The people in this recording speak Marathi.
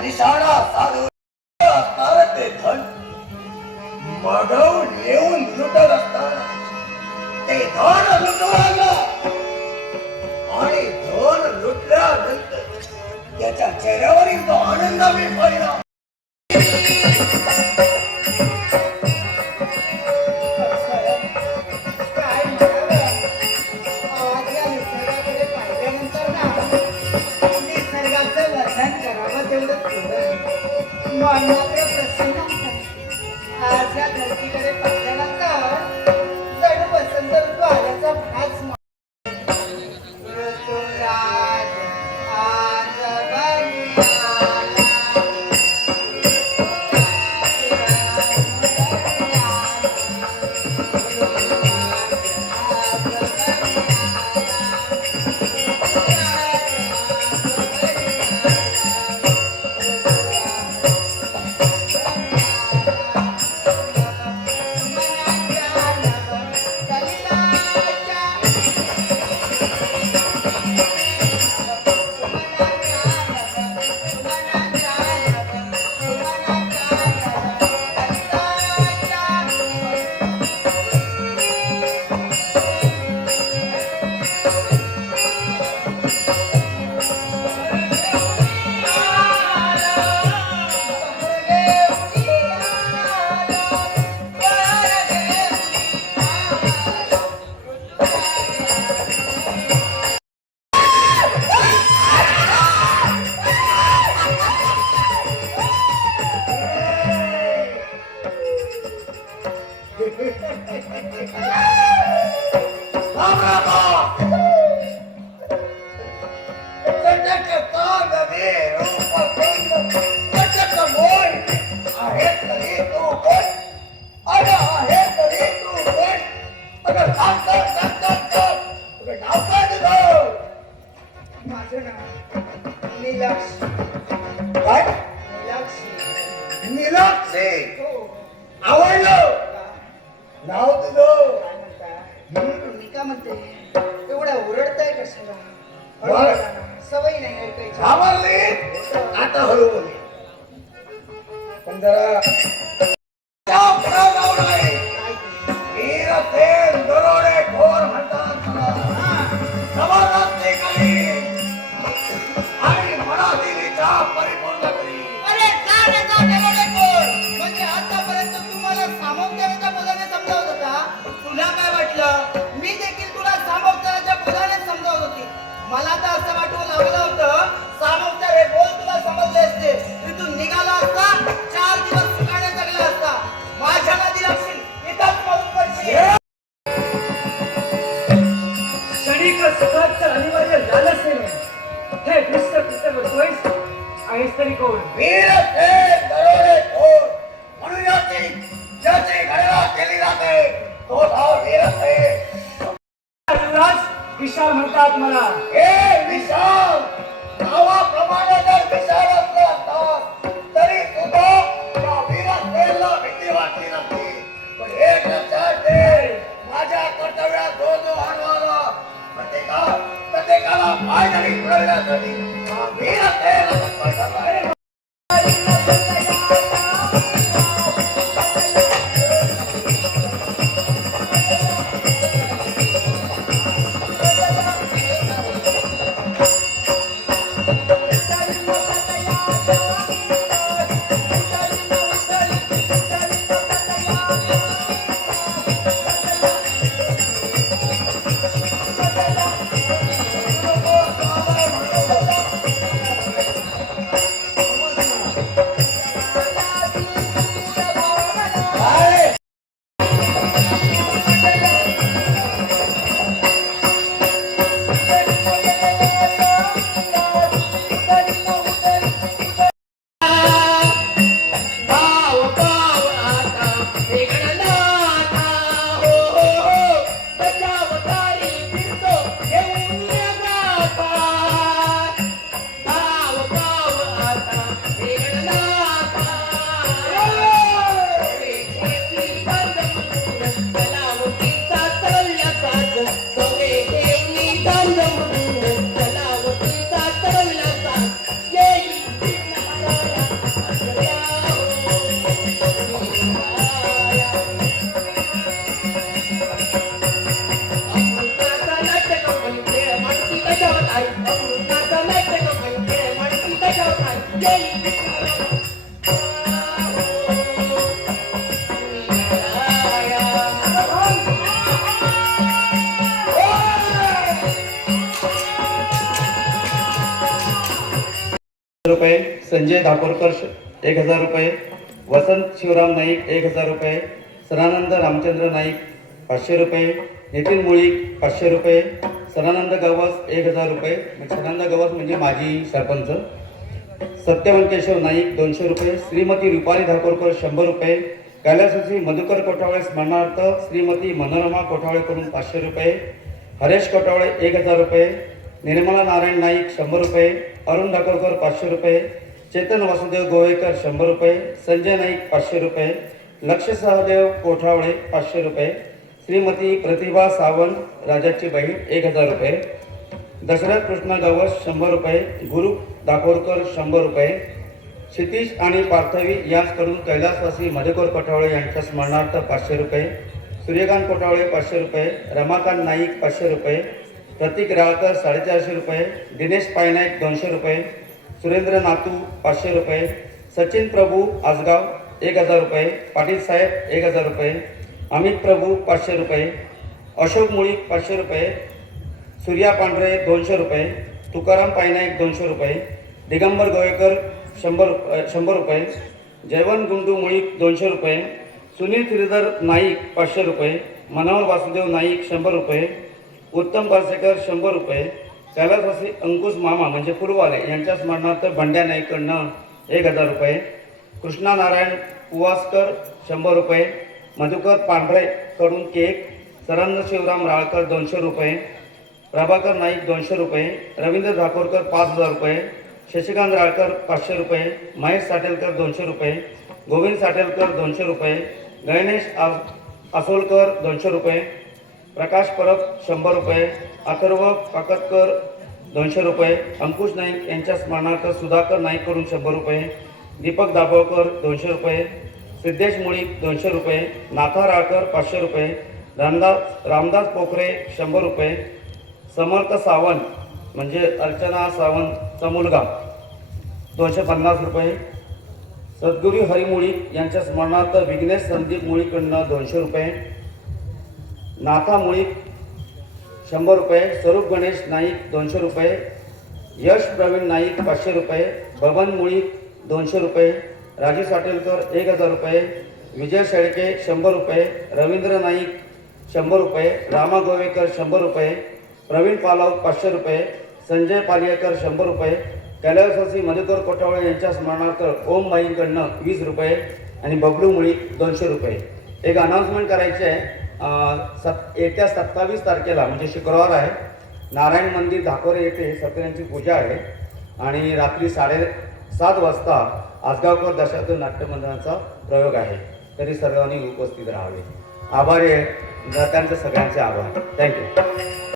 निशाणा साधून ते धन मगवून येऊन लुटत असताना ते धन लुटू लागला आणि धन लुटल्यानंतर त्याच्या चेहऱ्यावरील तो आनंद मी पाहिला. आज या धरतीकडे पाहिल्यानंतर जणू वसंत ऋतू आल्याचा भास ऋतुराज आज बनी आवडलं नाव तुझं मी का म्हणते एवढा ओरडताय कशाला? सवय नाही ऐकायची. आवडली आता हळू बोले पण जरा वीरसेन दरोडे खोर म्हणतात जबरदस्ती करी आणि मनादिलीचा परिपूर्ण करी. अरे का रे का दरोडे खोर? म्हणजे आतापर्यंत तुम्हाला सामोपचाराच्या पदाने समजावत होता. तुला काय वाटलं? मी देखील तुला सामोपचाराच्या पदाने समजावत होती. मला तर असं वाटू लागलं होतं सामोपचार हे बोल तुला समजले असते तिथून निघाला असता 4 दिवस सुखाने जगला असता. माझ्या नदी लागशील इथंच मरून पडशील. क्षणिक सुखाचं अनिवार्य लालच नाही. हे दुष्ट कृत्य करतोयस आहेस तरी कोण? वीरसेन दरोडे खोर म्हणून ज्याची गणना केली जाते तो नाव वीरसेन. युवराज विशाल म्हणतात मला. हे विशाल नावाप्रमाणे जर विशाल असला असतात तरी सुद्धा त्या वीरसेनला भीती वाटली नसती. पण एक लक्षात ठेव माझ्या कर्तव्यात जो आणवाला प्रत्येकाला पायदळी मिळवण्यासाठी हा वीरसेन तत्पर ठरलाय. रुपये, संजय धाकोरकर 1000 रुपये, वसंत शिवराम नाईक 1000 रुपये, सदानंद रामचंद्र नाईक 500 रुपये, नितीन मुळीक 500 रुपये, सदानंद गवस 1000 रुपये, सदानंद गवस म्हणजे माजी सरपंच, सत्यवन केशव नाईक 200 रुपये, श्रीमती रुपाली धाकोरकर 100 रुपये, कैलासवासी मधुकर कोठावळे स्मरणार्थ श्रीमती मनोरमा कोठावळेकडून 500 रुपये, हरेश कोठावळे 1000 रुपये, निर्मला नारायण नाईक 100 रुपये, अरुण धाकोरकर 500 रुपये, चेतन वासुदेव गोवेकर 100 रुपये, संजय नाईक 500 रुपये, लक्ष सहदेव कोठावळे 500 रुपये, श्रीमती प्रतिभा सावंत राजाची बहीण 1000 रुपये, दशरथ कृष्ण गवस 100 रुपये, गुरु दाखोरकर 100 रुपये, क्षितिश आणि पार्थवी यांच्याकडून कैलासवासी मधुकर कोठावळे यांच्या स्मरणार्थ 500 रुपये, सूर्यकांत कोठावळे 500 रुपये, रमाकांत नाईक 500 रुपये, प्रतीक राळकर 450 रुपये, दिनेश पायनाईक 200 रुपये, सुरेंद्र नातू 500 रुपये, सचिन प्रभू आसगाव 1000 रुपये, पाटील साहेब 1000 रुपये, अमित प्रभू 500 रुपये, अशोक मुळीक 500 रुपये, सूर्या पांढरे 200 रुपये, तुकाराम पायनाईक 200 रुपये, दिगंबर गोवेकर 100 रुपये, जयवंत गुंडू मुळीक 200 रुपये, सुनील श्रीधर नाईक 500 रुपये, मनोहर वासुदेव नाईक 100 रुपये, उत्तम पारसेकर 100 रुपये, कैलासवासी अंकुश मामा म्हणजे फुलवाले यांच्या स्मरणार्थ बंड्या नाईकडनं 1000 रुपये, कृष्णा नारायण पुवासकर 100 रुपये, मधुकर पांढरे कडून केक, सदानंद शिवराम राळकर 200 रुपये, प्रभाकर नाईक 200 रुपये, रवींद्र धाकोरकर 5000 रुपये, शशिकांत राळकर 500 रुपये, महेश साटेलकर 200 रुपये, गोविंद साटेलकर 200 रुपये, गणेश आसोलकर 200 रुपये, प्रकाश परब 100 रुपये, अथर्व काकतकर 200 रुपये, अंकुश नाईक यांच्या स्मरणार्थ सुधाकर नाईककडून 100 रुपये, दीपक दाभोळकर 200 रुपये, सिद्धेश मुळीक 200 रुपये, नाथा राळकर 500 रुपये, रामदास पोखरे 100 रुपये, समर्थ सावंत म्हणजे अर्चना सावंतचा मुलगा 250 रुपये, सद्गुरू हरिमुळीक यांच्या स्मरणार्थ विघ्नेश संदीप मुळीकडनं 200 रुपये, नाथा मुळीक 100 रुपये, स्वरूप गणेश नाईक 200 रुपये, यश प्रवीण नाईक 500 रुपये, बबन मुळीक 200 रुपये, राजू साटेलकर 1000 रुपये, विजय शेळके 100 रुपये, रवींद्र नाईक 100 रुपये, रामा गोवेकर 100 रुपये, प्रवीण पालव 500 रुपये, संजय पालियकर 100 रुपये, कैलासवासी मधुकर कोठावळे यांच्या स्मरणार्थ ओम बाईंकडनं 20 रुपये आणि बबलू मुळीक 200 रुपये. एक अनाऊन्समेंट करायची आहे. येत्या 27 तारखेला म्हणजे शुक्रवार आहे, नारायण मंदिर धाकोरे येथे सत्यनारायणची पूजा आहे आणि रात्री 7:30 वाजता आसगावकर दशावतार नाट्यमंदिराचा प्रयोग आहे. तरी सर्वांनी उपस्थित राहावे. आभारी आहे. त्यांचे सगळ्यांचे आभार. थँक्यू.